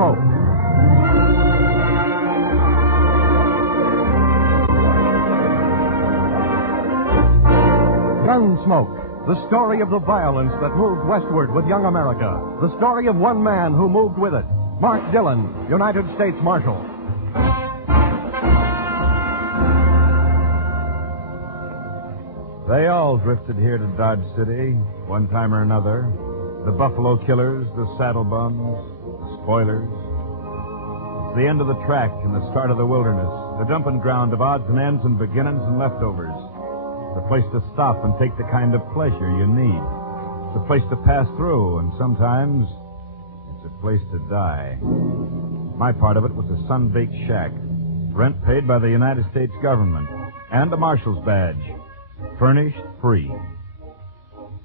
Gunsmoke. Gunsmoke, the story of the violence that moved westward with young America. The story of one man who moved with it. Mark Dillon, United States Marshal. They all drifted here to Dodge City, one time or another. The Buffalo Killers, the Saddle Bums, the Spoilers. It's the end of the track and the start of the wilderness, the dumping ground of odds and ends and beginnings and leftovers. The place to stop and take the kind of pleasure you need. It's a place to pass through, and sometimes it's a place to die. My part of it was a sun-baked shack, rent paid by the United States government, and a marshal's badge. Furnished free.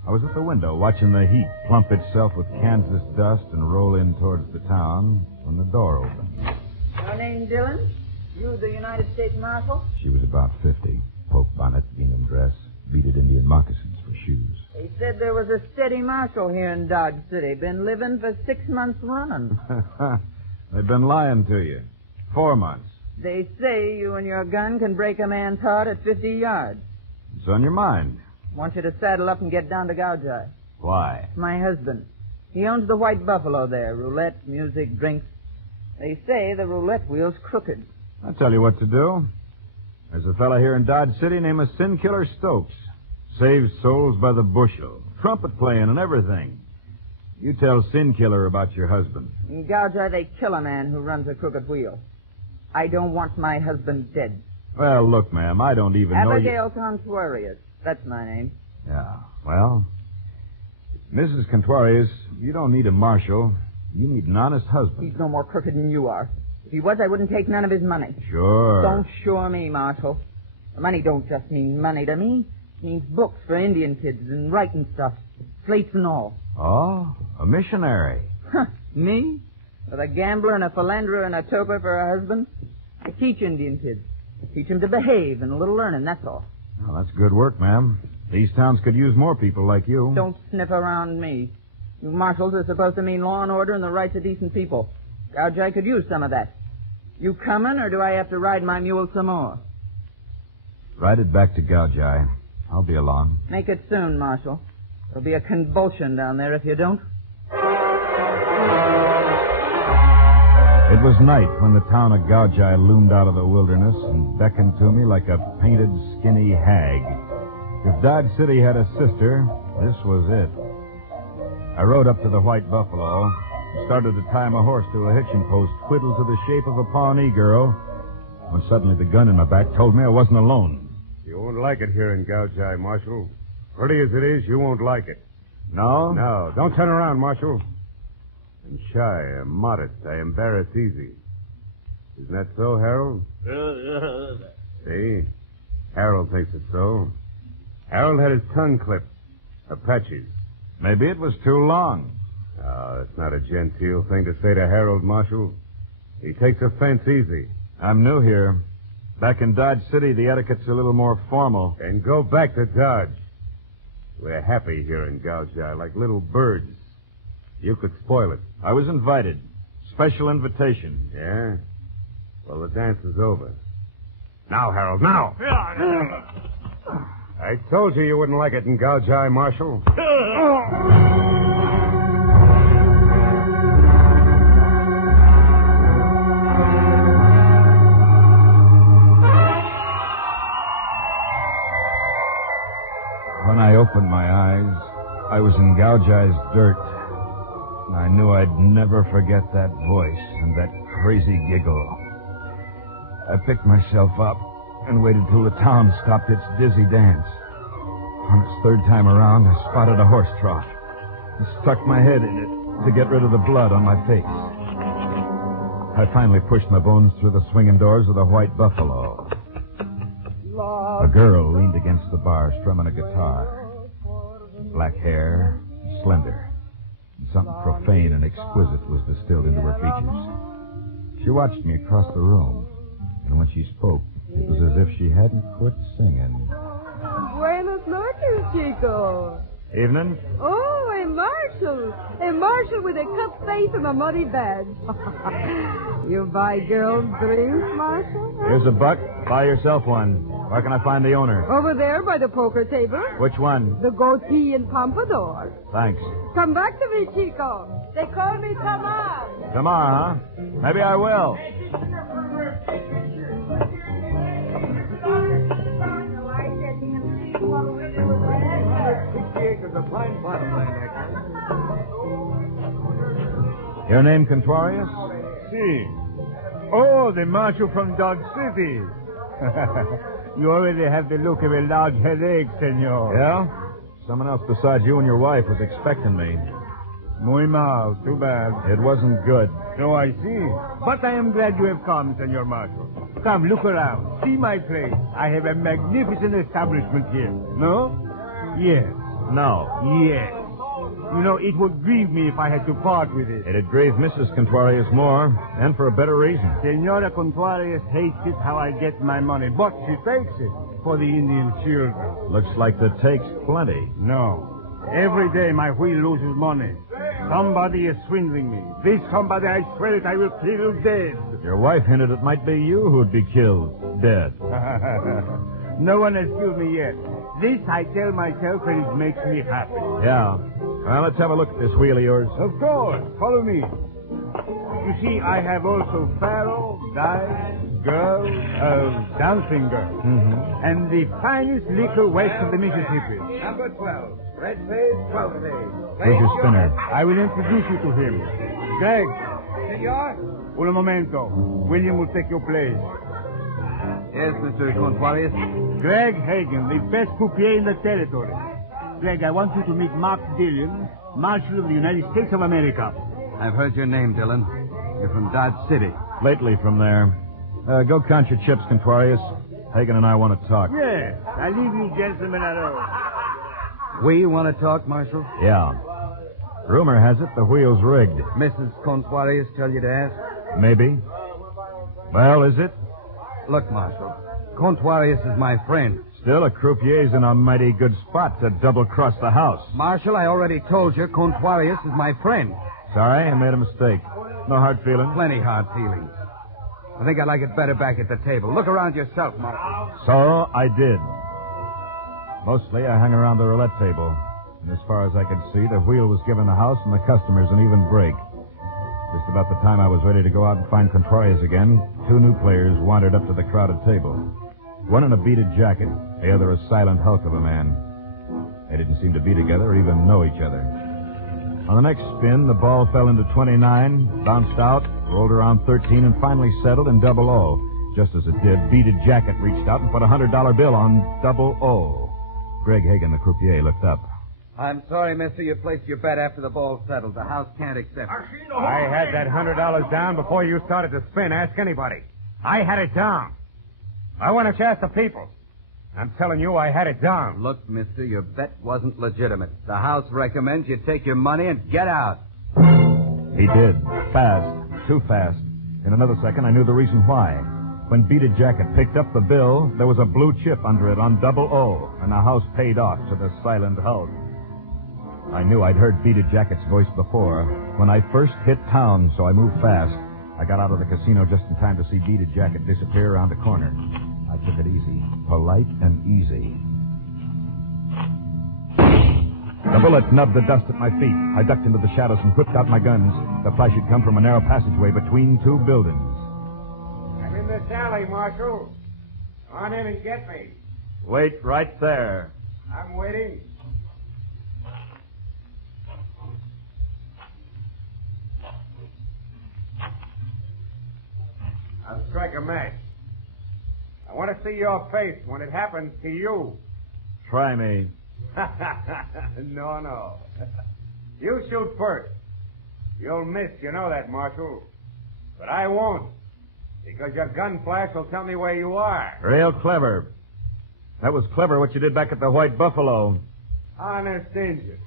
I was at the window watching the heat plump itself with Kansas dust and roll in towards the town when the door opened. Your name Dillon? You the United States Marshal? She was about 50. Poke bonnet, gingham dress, beaded Indian moccasins for shoes. They said there was a steady marshal here in Dodge City. Been living for 6 months running. They've been lying to you. 4 months. They say you and your gun can break a man's heart at 50 yards. It's on your mind. Want you to saddle up and get down to Gouge Eye. Why? My husband. He owns the White Buffalo there. Roulette, music, drinks. They say the roulette wheel's crooked. I'll tell you what to do. There's a fella here in Dodge City named Sin Killer Stokes. Saves souls by the bushel. Trumpet playing and everything. You tell Sin Killer about your husband. In Gouge Eye, they kill a man who runs a crooked wheel. I don't want my husband dead. Well, look, ma'am, I don't even know you... Abigail Contuarius. That's my name. Yeah, well, Mrs. Contuarius, you don't need a marshal. You need an honest husband. He's no more crooked than you are. If he was, I wouldn't take none of his money. Sure. Don't sure me, Marshal. Money don't just mean money to me. It means books for Indian kids and writing stuff. Slates and all. Oh, a missionary. Huh, me? With a gambler and a philanderer and a toper for a husband? I teach Indian kids. Teach them to behave and a little learning, that's all. Well, that's good work, ma'am. These towns could use more people like you. Don't sniff around me. You marshals are supposed to mean law and order and the rights of decent people. Gouge Eye could use some of that. You coming, or do I have to ride my mule some more? Ride it back to Gouge Eye. I'll be along. Make it soon, Marshal. There'll be a convulsion down there if you don't. It was night when the town of Gouge Eye loomed out of the wilderness and beckoned to me like a painted, skinny hag. If Dodge City had a sister, this was it. I rode up to the White Buffalo, started to tie my horse to a hitching post, twiddled to the shape of a Pawnee girl, when suddenly the gun in my back told me I wasn't alone. You won't like it here in Gouge Eye, Marshal. Pretty as it is, you won't like it. No? No, don't turn around, Marshal. I'm shy, I'm modest, I embarrass easy. Isn't that so, Harold? See? Harold thinks it so. Harold had his tongue clipped. Apaches. Maybe it was too long. Oh, that's not a genteel thing to say to Harold, Marshal. He takes offense easy. I'm new here. Back in Dodge City, the etiquette's a little more formal. And go back to Dodge. We're happy here in Gouge Eye, like little birds. You could spoil it. I was invited. Special invitation. Yeah? Well, the dance is over. Now, Harold, now! I told you wouldn't like it in Gouge Eye, Marshal. When I opened my eyes, I was in Gouge Eye's dirt. I knew I'd never forget that voice and that crazy giggle. I picked myself up and waited till the town stopped its dizzy dance. On its third time around, I spotted a horse trough and stuck my head in it to get rid of the blood on my face. I finally pushed my bones through the swinging doors of the White Buffalo. A girl leaned against the bar, strumming a guitar. Black hair, slender. Something profane and exquisite was distilled into her features. She watched me across the room, and when she spoke, it was as if she hadn't quit singing. Buenos noches, Chico. Evening. Oh, Marshal. A Marshal with a cut face and a muddy badge. You buy girls drinks, Marshal? Here's a buck. Buy yourself one. Where can I find the owner? Over there by the poker table. Which one? The goatee and pompadour. Thanks. Come back to me, Chico. They call me Tamar. Tamar, huh? Maybe I will. Your name, Contorius? Si. Oh, the Marshal from Dodge City. You already have the look of a large headache, senor. Yeah? Someone else besides you and your wife was expecting me. Muy mal. Too bad. It wasn't good. So I see. But I am glad you have come, Senor Marshal. Come, look around. See my place. I have a magnificent establishment here. No? Yes. No. Yes. You know, it would grieve me if I had to part with it. It'd grieve Mrs. Contorius more, and for a better reason. Senora Contorius hates it how I get my money, but she takes it for the Indian children. Looks like the take's plenty. No. Every day my wheel loses money. Somebody is swindling me. This somebody, I swear it, I will kill dead. Your wife hinted it might be you who'd be killed, dead. No one has killed me yet. This I tell myself and it makes me happy. Yeah. Well, let's have a look at this wheel of yours. Of course. Follow me. You see, I have also faro, dice, girls, dancing girls. Mm-hmm. And the finest liquor west of the Mississippi. Number 12. Red face, 12 days. Where's your spinner? I will introduce you to him. Greg. Senor? Un momento. William will take your place. Yes, Mr. Contorius. Greg Hagen, the best croupier in the territory. Greg, I want you to meet Matt Dillon, Marshal of the United States of America. I've heard your name, Dillon. You're from Dodge City. Lately from there. Go count your chips, Contorius. Hagen and I want to talk. Yes, I leave you gentlemen alone. We want to talk, Marshal? Yeah. Rumor has it the wheel's rigged. Mrs. Contorius tell you to ask? Maybe. Well, is it? Look, Marshal, Contorius is my friend. Still, a croupier's in a mighty good spot to double-cross the house. Marshal, I already told you Contorius is my friend. Sorry, I made a mistake. No hard feelings? Plenty hard feelings. I think I like it better back at the table. Look around yourself, Marshal. So I did. Mostly, I hung around the roulette table. And as far as I could see, the wheel was giving the house and the customers an even break. Just about the time I was ready to go out and find Contorius again, two new players wandered up to the crowded table. One in a beaded jacket, the other a silent hulk of a man. They didn't seem to be together or even know each other. On the next spin, the ball fell into 29, bounced out, rolled around 13, and finally settled in double O. Just as it did, Beaded Jacket reached out and put a $100 bill on double O. Greg Hagen, the croupier, looked up. I'm sorry, mister, you placed your bet after the ball settled. The house can't accept it. I had that $100 down before you started to spin. Ask anybody. I had it down. I want to ask the people. I'm telling you, I had it down. Look, mister, your bet wasn't legitimate. The house recommends you take your money and get out. He did. Fast. Too fast. In another second, I knew the reason why. When Beaded Jacket picked up the bill, there was a blue chip under it on double O, and the house paid off to the silent hulk. I knew I'd heard Beaded Jacket's voice before. When I first hit town, so I moved fast. I got out of the casino just in time to see Beaded Jacket disappear around a corner. I took it easy. Polite and easy. The bullet nubbed the dust at my feet. I ducked into the shadows and whipped out my guns. The flash had come from a narrow passageway between two buildings. I'm in this alley, Marshal. Come on in and get me. Wait right there. I'm waiting. I'll strike a match. I want to see your face when it happens to you. Try me. No. You shoot first. You'll miss, you know that, Marshal. But I won't, because your gun flash will tell me where you are. Real clever. That was clever what you did back at the White Buffalo. Honest Injun.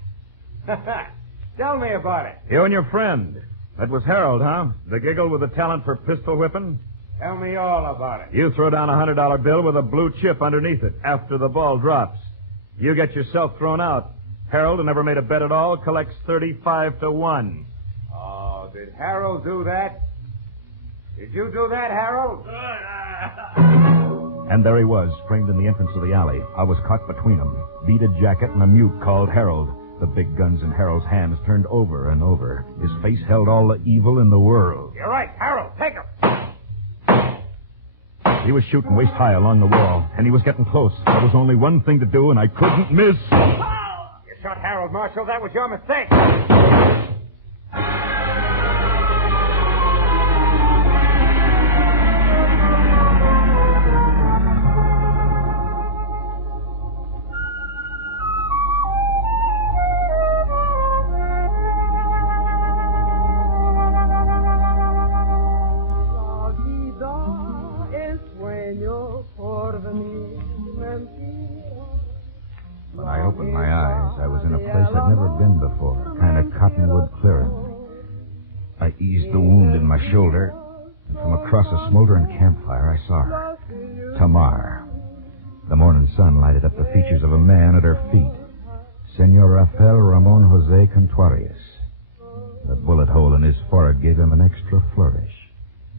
Tell me about it. You and your friend. That was Harold, huh? The giggle with the talent for pistol whipping? Tell me all about it. You throw down a $100 bill with a blue chip underneath it after the ball drops. You get yourself thrown out. Harold, who never made a bet at all, collects 35 to 1. Oh, did Harold do that? Did you do that, Harold? And there he was, framed in the entrance of the alley. I was caught between them. Beaded jacket and a mute called Harold. The big guns in Harold's hands turned over and over. His face held all the evil in the world. You're right, Harold. Take him. He was shooting waist high along the wall, and he was getting close. There was only one thing to do, and I couldn't miss. You shot Harold, Marshal. That was your mistake. When I opened my eyes, I was in a place I'd never been before, a kind of cottonwood clearing. I eased the wound in my shoulder, and from across a smoldering campfire, I saw her. Tamar. The morning sun lighted up the features of a man at her feet. Senor Rafael Ramon Jose Contuarius. The bullet hole in his forehead gave him an extra flourish.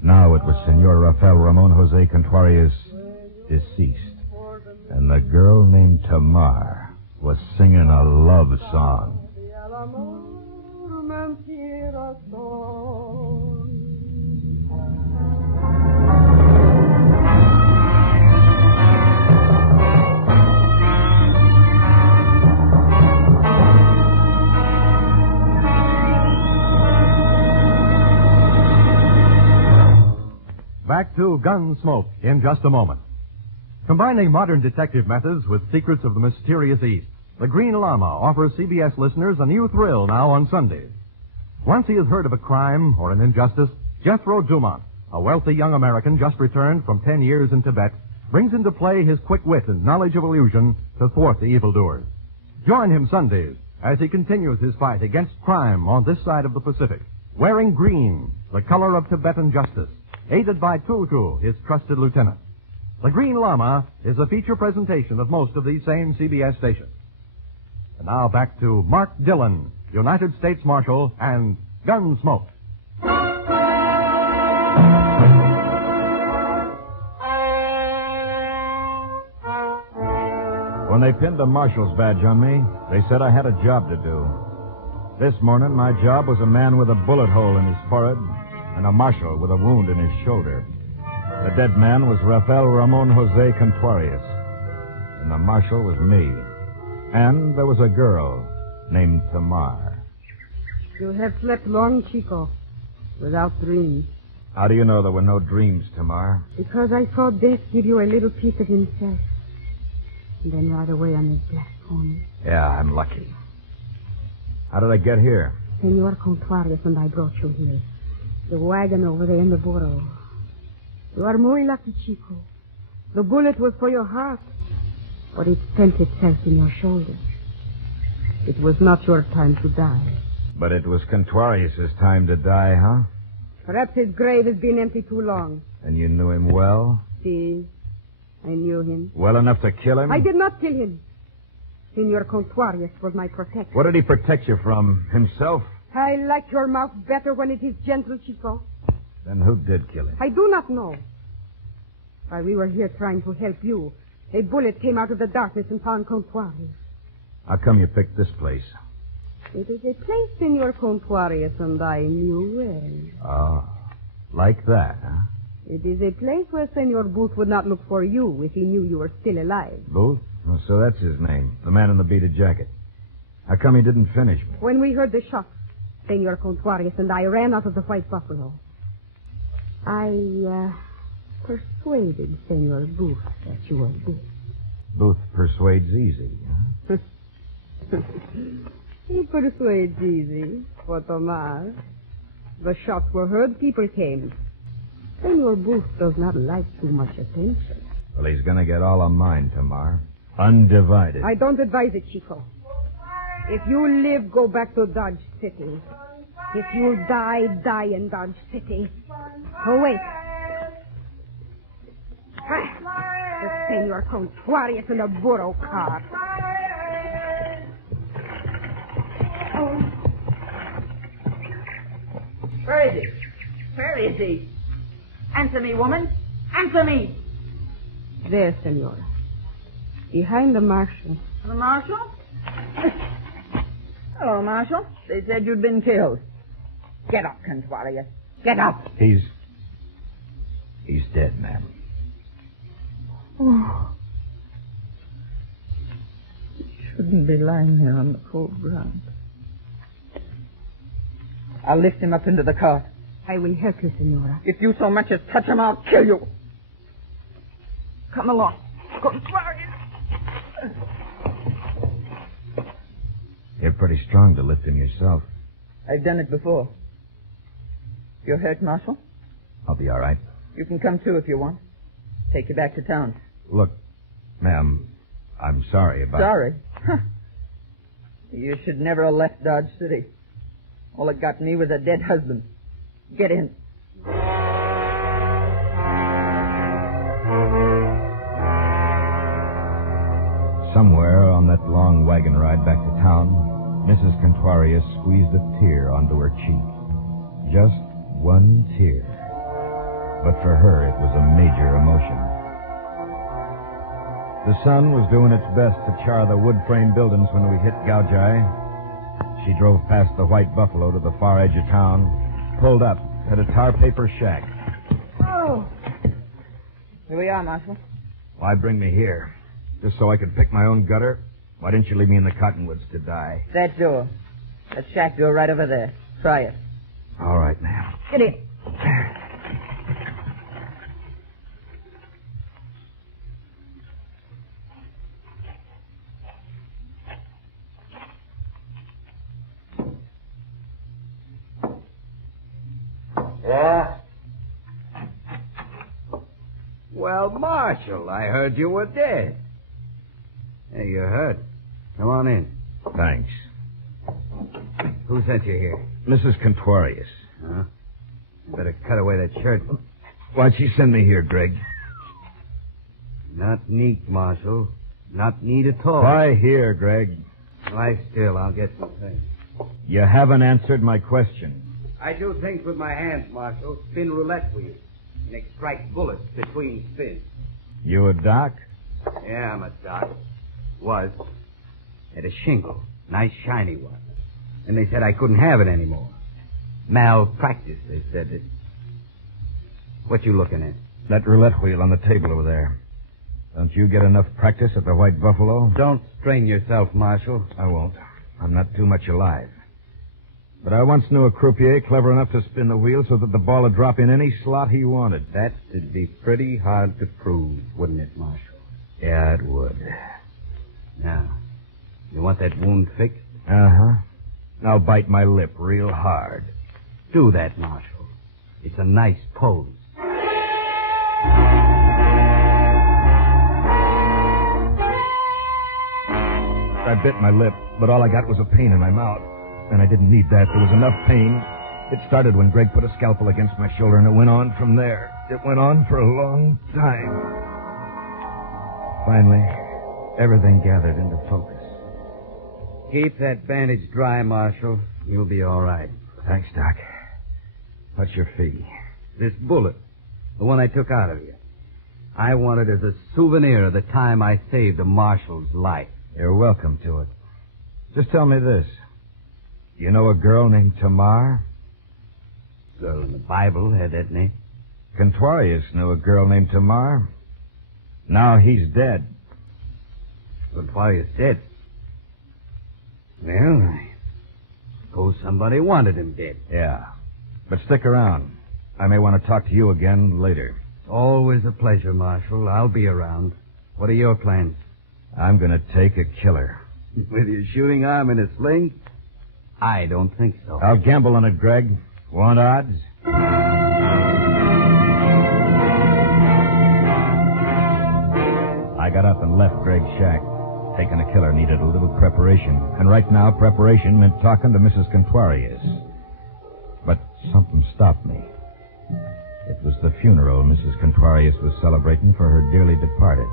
Now it was Senor Rafael Ramon Jose Contuarius, deceased. And the girl named Tamar was singing a love song. Back to Gunsmoke in just a moment. Combining modern detective methods with secrets of the mysterious East, the Green Llama offers CBS listeners a new thrill now on Sundays. Once he has heard of a crime or an injustice, Jethro Dumont, a wealthy young American just returned from 10 years in Tibet, brings into play his quick wit and knowledge of illusion to thwart the evildoers. Join him Sundays as he continues his fight against crime on this side of the Pacific, wearing green, the color of Tibetan justice, aided by thru, his trusted lieutenant. The Green Llama is a feature presentation of most of these same CBS stations. And now back to Mark Dillon, United States Marshal, and Gunsmoke. When they pinned a marshal's badge on me, they said I had a job to do. This morning, my job was a man with a bullet hole in his forehead and a marshal with a wound in his shoulder. The dead man was Rafael Ramon Jose Contuarius, and the marshal was me. And there was a girl named Tamar. You have slept long, Chico, without dreams. How do you know there were no dreams, Tamar? Because I saw death give you a little piece of himself, and then ride away on his black pony. Yeah, I'm lucky. How did I get here? Senor Contuarius and I brought you here. The wagon over there in the burro. You are muy lucky, Chico. The bullet was for your heart, but it spent itself in your shoulder. It was not your time to die. But it was Contuarius' time to die, huh? Perhaps his grave has been empty too long. And you knew him well? See, I knew him. Well enough to kill him? I did not kill him. Senor Contuarius was my protector. What did he protect you from? Himself? I like your mouth better when it is gentle, Chico. Then who did kill him? I do not know. While we were here trying to help you, a bullet came out of the darkness and found Contuarius. How come you picked this place? It is a place Senor Contuarius and I knew well. Oh, like that, huh? It is a place where Senor Booth would not look for you if he knew you were still alive. Booth? Oh, so that's his name, the man in the beaded jacket. How come he didn't finish me? When we heard the shots, Senor Contuarius and I ran out of the White Buffalo. I persuaded Senor Booth that you were dead. Booth persuades easy, huh? He persuades easy, for Tomás. The shots were heard, people came. Senor Booth does not like too much attention. Well, he's going to get all of mine, Tamar. Undivided. I don't advise it, Chico. If you live, go back to Dodge City. If you die, die in Dodge City. Oh, wait. The Senor Contuarius in the burro car. Where is he? Where is he? Answer me, woman. Answer me. There, Senora. Behind the marshal. The marshal? Hello, Marshal. They said you'd been killed. Get up, Conrad. Get up. He's dead, ma'am. Oh. He shouldn't be lying there on the cold ground. I'll lift him up into the cart. I will help you, Senora. If you so much as touch him, I'll kill you. Come along. Conrad. You're pretty strong to lift him yourself. I've done it before. You're hurt, Marshal? I'll be all right. You can come too if you want. Take you back to town. Look, ma'am, I'm sorry about... Sorry? Huh. You should never have left Dodge City. All it got me was a dead husband. Get in. Somewhere on that long wagon ride back to town, Mrs. Conrad squeezed a tear onto her cheek. Just one tear. But for her, it was a major emotion. The sun was doing its best to char the wood frame buildings when we hit Gouge Eye. She drove past the White Buffalo to the far edge of town, pulled up at a tar paper shack. Oh. Here we are, Marshal. Why bring me here? Just so I could pick my own gutter? Why didn't you leave me in the cottonwoods to die? That door. That shack door right over there. Try it. All right, ma'am. Get in. Yeah? Well, Marshal, I heard you were dead. Hey, you're hurt. Come on in. Thanks. Who sent you here? Mrs. Conrad. Huh? You better cut away that shirt. Why'd she send me here, Greg? Not neat, Marshal. Not neat at all. Why here, Greg? Lie still. I'll get some things. You haven't answered my question. I do things with my hands, Marshal. Spin roulette wheels. And extract bullets between spins. You a doc? Yeah, I'm a doc. Was. Had a shingle. Nice shiny one. And they said I couldn't have it anymore. Malpractice, they said it. What you looking at? That roulette wheel on the table over there. Don't you get enough practice at the White Buffalo? Don't strain yourself, Marshal. I won't. I'm not too much alive. But I once knew a croupier clever enough to spin the wheel so that the ball would drop in any slot he wanted. That'd be pretty hard to prove, wouldn't it, Marshal? Yeah, it would. Now, you want that wound fixed? Uh-huh. I'll bite my lip real hard. Do that, Marshal. It's a nice pose. I bit my lip, but all I got was a pain in my mouth. And I didn't need that. There was enough pain. It started when Greg put a scalpel against my shoulder, and it went on from there. It went on for a long time. Finally, everything gathered into focus. Keep that bandage dry, Marshal. You'll be all right. Thanks, Doc. What's your fee? This bullet, the one I took out of you, I want it as a souvenir of the time I saved a marshal's life. You're welcome to it. Just tell me this. You know a girl named Tamar? Girl in the Bible had that name. Conrad knew a girl named Tamar. Now he's dead. Conrad is dead. Well, I suppose somebody wanted him dead. Yeah. But stick around. I may want to talk to you again later. It's always a pleasure, Marshal. I'll be around. What are your plans? I'm going to take a killer. With your shooting arm in a sling? I don't think so. I'll gamble on it, Greg. Want odds? I got up and left Greg's shack. Taking a killer needed a little preparation. And right now, preparation meant talking to Mrs. Conrad. But something stopped me. It was the funeral Mrs. Conrad was celebrating for her dearly departed.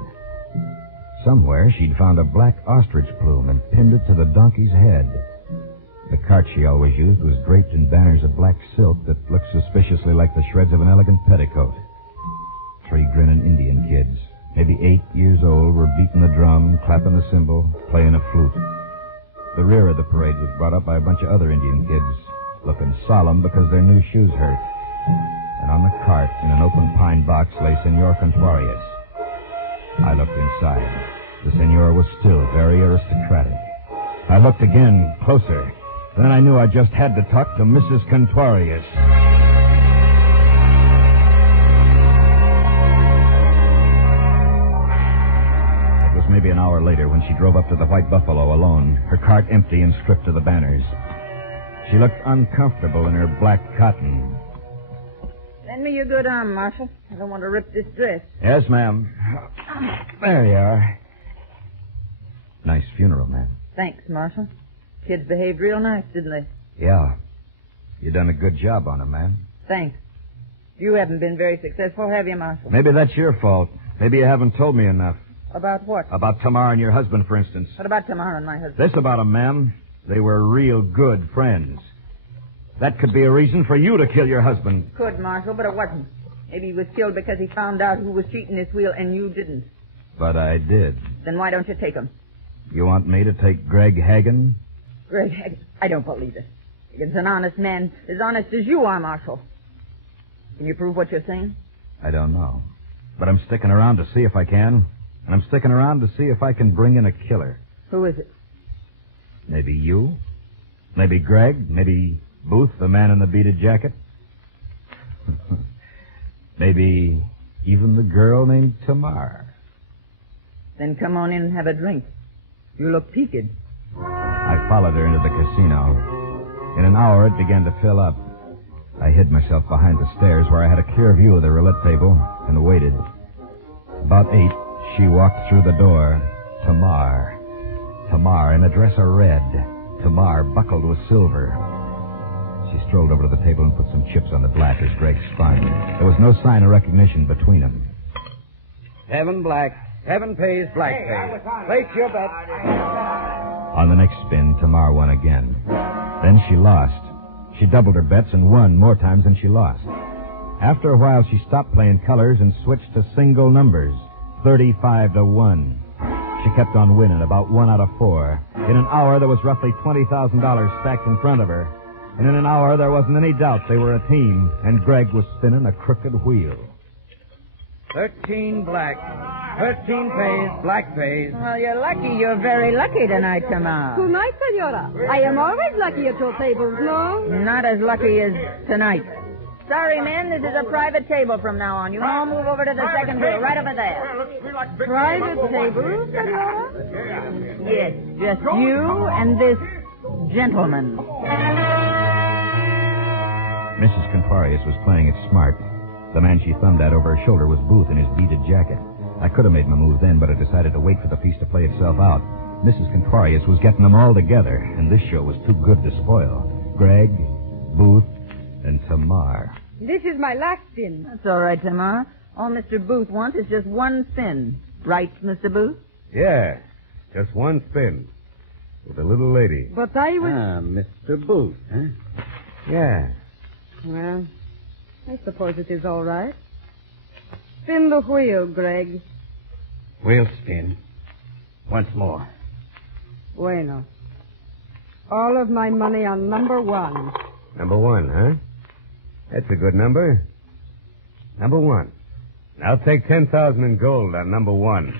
Somewhere she'd found a black ostrich plume and pinned it to the donkey's head. The cart she always used was draped in banners of black silk that looked suspiciously like the shreds of an elegant petticoat. 3 grinning Indian kids, maybe 8 years old, were beating the drum, clapping the cymbal, playing a flute. The rear of the parade was brought up by a bunch of other Indian kids, looking solemn because their new shoes hurt. And on the cart, in an open pine box, lay Senor Contuarius. I looked inside. The senor was still very aristocratic. I looked again, closer. Then I knew I just had to talk to Mrs. Contuarius. It was maybe an hour later when she drove up to the White Buffalo alone, her cart empty and stripped of the banners. She looked uncomfortable in her black cotton. Lend me your good arm, Marshal. I don't want to rip this dress. Yes, ma'am. There you are. Nice funeral, ma'am. Thanks, Marshal. Kids behaved real nice, didn't they? Yeah. You done a good job on them, ma'am. Thanks. You haven't been very successful, have you, Marshal? Maybe that's your fault. Maybe you haven't told me enough. About what? About Tamar and your husband, for instance. What about Tamar and my husband? This about them, ma'am. They were real good friends. That could be a reason for you to kill your husband. Could, Marshal, but it wasn't. Maybe he was killed because he found out who was cheating his wheel and you didn't. But I did. Then why don't you take him? You want me to take Greg Hagen? Greg, I don't believe it. He's an honest man, as honest as you are, Marshal. Can you prove what you're saying? I don't know. But I'm sticking around to see if I can. And I'm sticking around to see if I can bring in a killer. Who is it? Maybe you. Maybe Greg. Maybe Booth, the man in the beaded jacket. Maybe even the girl named Tamar. Then come on in and have a drink. You look peaked. I followed her into the casino. In an hour, it began to fill up. I hid myself behind the stairs where I had a clear view of the roulette table and waited. About 8, she walked through the door. Tamar. Tamar in a dress of red. Tamar buckled with silver. She strolled over to the table and put some chips on the black as Greg spun. There was no sign of recognition between them. 7 black. 7 pays, black pays. Place your bet. On the next spin, Tamar won again. Then she lost. She doubled her bets and won more times than she lost. After a while, she stopped playing colors and switched to single numbers, 35 to 1. She kept on winning, about 1 out of 4. In an hour, there was roughly $20,000 stacked in front of her. And in an hour, there wasn't any doubt they were a team, and Greg was spinning a crooked wheel. 13 black. 13 pays, black pays. Well, you're lucky. You're very lucky tonight, Tamar. Tonight, senora. I am always lucky at your tables, no? Not as lucky as tonight. Sorry, men, this is a private table from now on. You all move over to the second row, right over there. Private table, senora? Yes, just you and this gentleman. Mrs. Contuarius was playing it smart. The man she thumbed at over her shoulder was Booth in his beaded jacket. I could have made my move then, but I decided to wait for the piece to play itself out. Mrs. Contuarius was getting them all together, and this show was too good to spoil. Greg, Booth, and Tamar. This is my last spin. That's all right, Tamar. All Mr. Booth wants is just one spin. Right, Mr. Booth? Yeah, just one spin. With a little lady. But I will... Mr. Booth, huh? Yeah. Well, I suppose it is all right. Spin the wheel, Greg. We'll spin. Once more. Bueno. All of my money on number 1. Number 1, huh? That's a good number. Number 1. I'll take 10,000 in gold on number 1.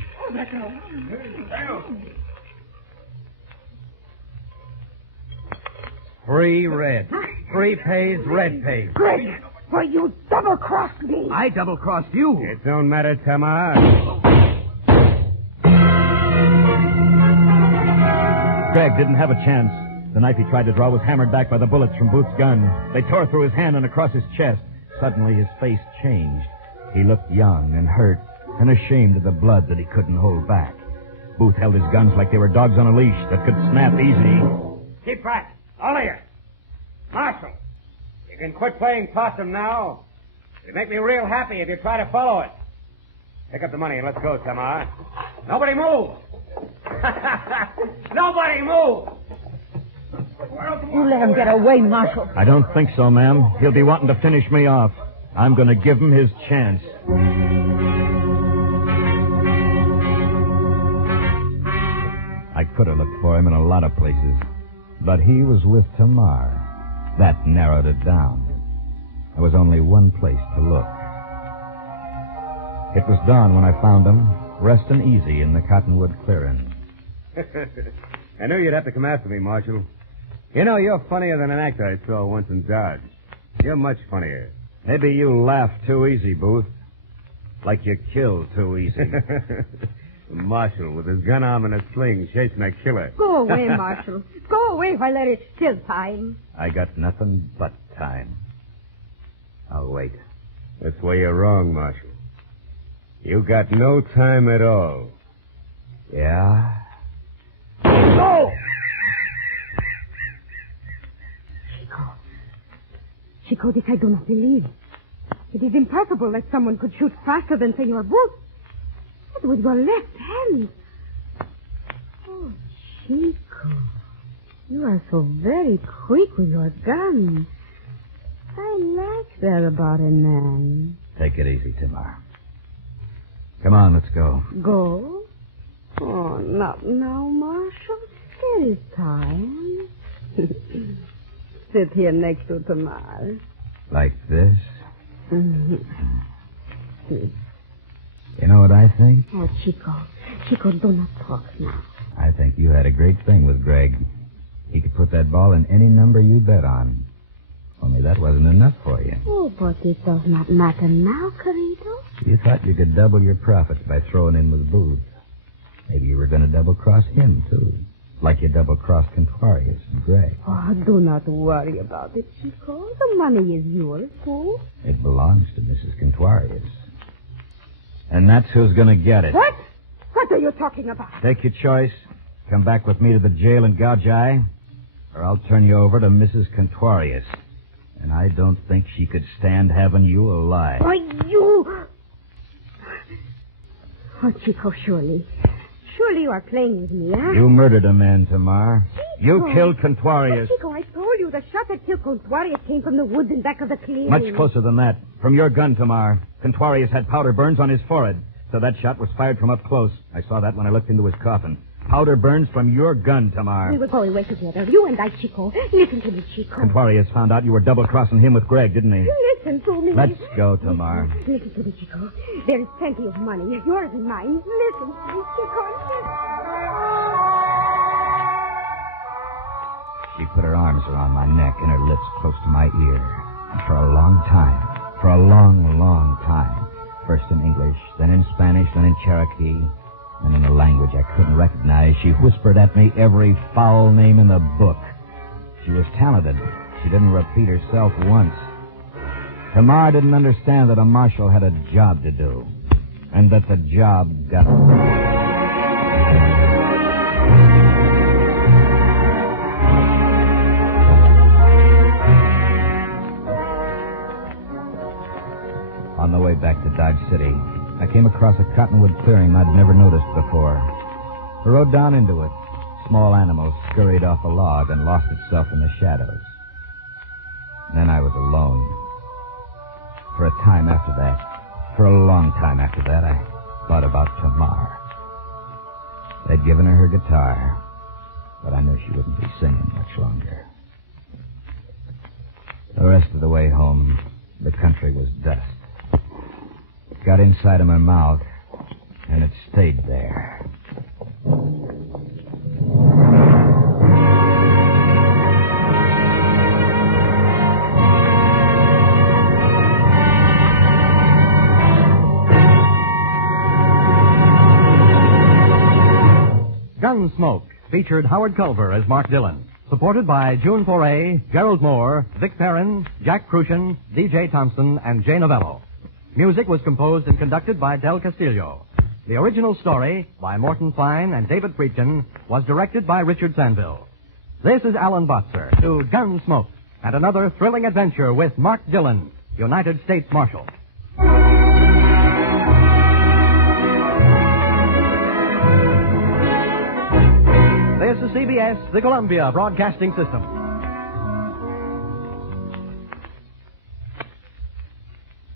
Three red. 3 pays, red pays. Greg, why you double-crossed me. I double-crossed you. It don't matter, Tamar. Greg didn't have a chance. The knife he tried to draw was hammered back by the bullets from Booth's gun. They tore through his hand and across his chest. Suddenly, his face changed. He looked young and hurt and ashamed of the blood that he couldn't hold back. Booth held his guns like they were dogs on a leash that could snap easy. Keep back. All of you. Marshal, you can quit playing possum now. It'd make me real happy if you try to follow it. Pick up the money and let's go, Tamar. Nobody move. Nobody move. You let him get away, Marshal. I don't think so, ma'am. He'll be wanting to finish me off. I'm going to give him his chance. I could have looked for him in a lot of places, but he was with Tamar. That narrowed it down. There was only one place to look. It was dawn when I found him, resting easy in the cottonwood clearing. I knew you'd have to come after me, Marshal. You know, you're funnier than an actor I saw once in Dodge. You're much funnier. Maybe you laugh too easy, Booth. Like you kill too easy. Marshal, with his gun arm and a sling, chasing a killer. Go away, Marshal. Go away while there is still time. I got nothing but time. I'll wait. That's where you're wrong, Marshal. You got no time at all. Yeah? Go! Chico, this I do not believe. It is impossible that someone could shoot faster than Senor Booth. But with your left hand. Oh, Chico. You are so very quick with your gun. I like that about a man. Take it easy, Tamar. Come on, let's go. Go? Oh, not now, Marshal. There is time. Sit here next to Tamar. Like this? Mm-hmm. You know what I think? Oh, Chico. Chico, do not talk now. I think you had a great thing with Greg. He could put that ball in any number you bet on. Only that wasn't enough for you. Oh, but it does not matter now, Carito. You thought you could double your profits by throwing in with Booth. Maybe you were going to double-cross him, too. Like you double-crossed Contorius and Greg. Oh, do not worry about it, Chico. The money is yours, too. It belongs to Mrs. Contorius. And that's who's going to get it. What? What are you talking about? Take your choice. Come back with me to the jail in Gouge Eye, or I'll turn you over to Mrs. Contorius. And I don't think she could stand having you alive. Why, you... Oh, Chico, surely. Surely you are playing with me, huh? You murdered a man, Tamar. Chico. You killed Contorius. Oh, Chico, I told you the shot that killed Contorius came from the woods in back of the clearing. Much closer than that. From your gun, Tamar. Contorius had powder burns on his forehead, so that shot was fired from up close. I saw that when I looked into his coffin. Powder burns from your gun, Tamar. We were going away together, you and I, Chico. Listen to me, Chico. Contorius found out you were double-crossing him with Greg, didn't he? Listen to me. Let's go, Tamar. Listen to me, Chico. There is plenty of money, yours and mine. Listen to me, Chico. She put her arms around my neck and her lips close to my ear. And for a long time, for a long, long time, first in English, then in Spanish, then in Cherokee, and in a language I couldn't recognize, she whispered at me every foul name in the book. She was talented. She didn't repeat herself once. Tamar didn't understand that a marshal had a job to do, and that the job got... On the way back to Dodge City, I came across a cottonwood clearing I'd never noticed before. I rode down into it. Small animal scurried off a log and lost itself in the shadows. Then I was alone. For a time after that, for a long time after that, I thought about Tamar. They'd given her guitar, but I knew she wouldn't be singing much longer. The rest of the way home, the country was dust. It got inside of my mouth, and it stayed there. Gunsmoke featured Howard Culver as Mark Dillon. Supported by June Foray, Gerald Moore, Vic Perrin, Jack Crucian, D.J. Thompson, and Jay Novello. Music was composed and conducted by Del Castillo. The original story, by Morton Fine and David Friedkin, was directed by Richard Sanville. This is Alan Botzer to Gunsmoke and another thrilling adventure with Mark Dillon, United States Marshal. This is CBS, the Columbia Broadcasting System.